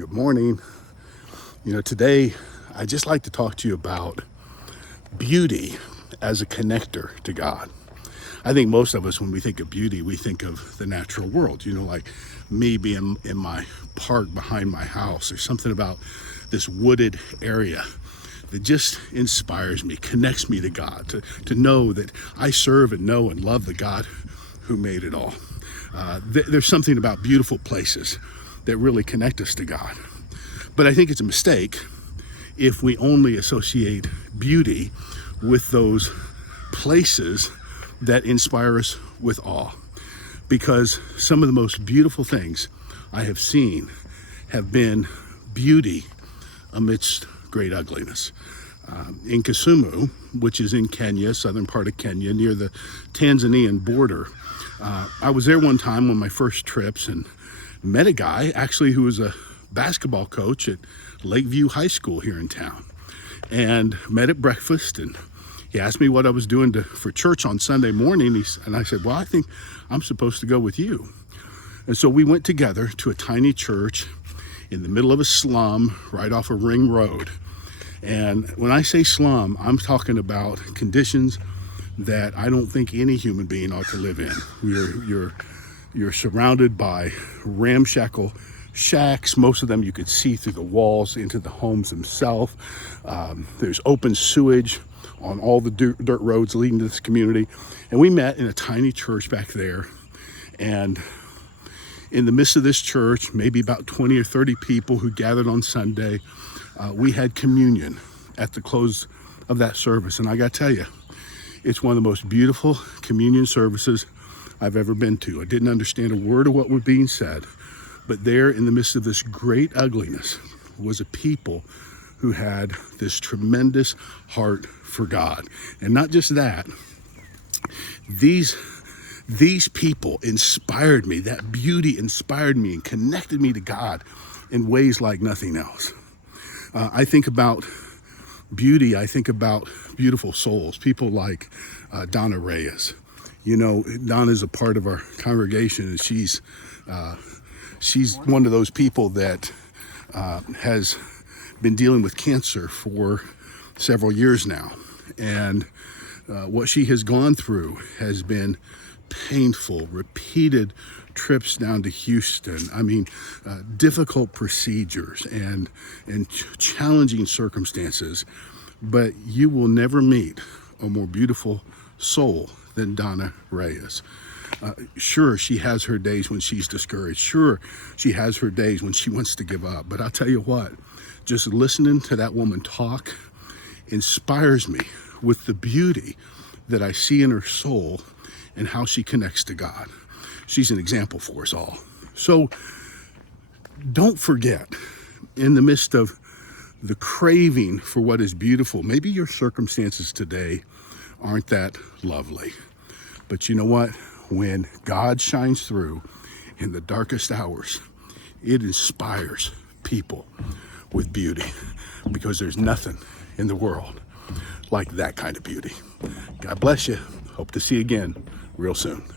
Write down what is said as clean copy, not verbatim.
Good morning. Today I just like to talk to you about beauty as a connector to God. I think most of us, when we think of beauty, we think of the natural world, like me being in my park behind my house. There's something about this wooded area that just inspires me, connects me to God, to know that I serve and know and love the God who made it all. There's something about beautiful places that really connect us to God. But I think it's a mistake if we only associate beauty with those places that inspire us with awe. Because some of the most beautiful things I have seen have been beauty amidst great ugliness. In Kisumu, which is in Kenya, southern part of Kenya, near the Tanzanian border, I was there one time on my first trips and met a guy actually who was a basketball coach at Lakeview High School here in town, and met at breakfast, and he asked me what I was doing for church on Sunday morning, and I said, well, I think I'm supposed to go with you. And so we went together to a tiny church in the middle of a slum right off a ring road. And when I say slum, I'm talking about conditions that I don't think any human being ought to live in. You're surrounded by ramshackle shacks. Most of them you could see through the walls into the homes themselves. There's open sewage on all the dirt roads leading to this community. And we met in a tiny church back there. And in the midst of this church, maybe about 20 or 30 people who gathered on Sunday, we had communion at the close of that service. And I got to tell you, it's one of the most beautiful communion services I've ever been to. I didn't understand a word of what was being said, but there in the midst of this great ugliness was a people who had this tremendous heart for God. And not just that, these people inspired me. That beauty inspired me and connected me to God in ways like nothing else. I think about beauty. I think about beautiful souls, people like Donna Reyes. Donna's a part of our congregation, and she's one of those people that has been dealing with cancer for several years now. And what she has gone through has been painful, repeated trips down to Houston. Difficult procedures and challenging circumstances. But you will never meet a more beautiful soul than Donna Reyes. Sure, she has her days when she's discouraged. Sure, she has her days when she wants to give up. But I'll tell you what, just listening to that woman talk inspires me with the beauty that I see in her soul and how she connects to God. She's an example for us all. So don't forget, in the midst of the craving for what is beautiful, maybe your circumstances today aren't that lovely. But you know what? When God shines through in the darkest hours, it inspires people with beauty, because there's nothing in the world like that kind of beauty. God bless you. Hope to see you again real soon.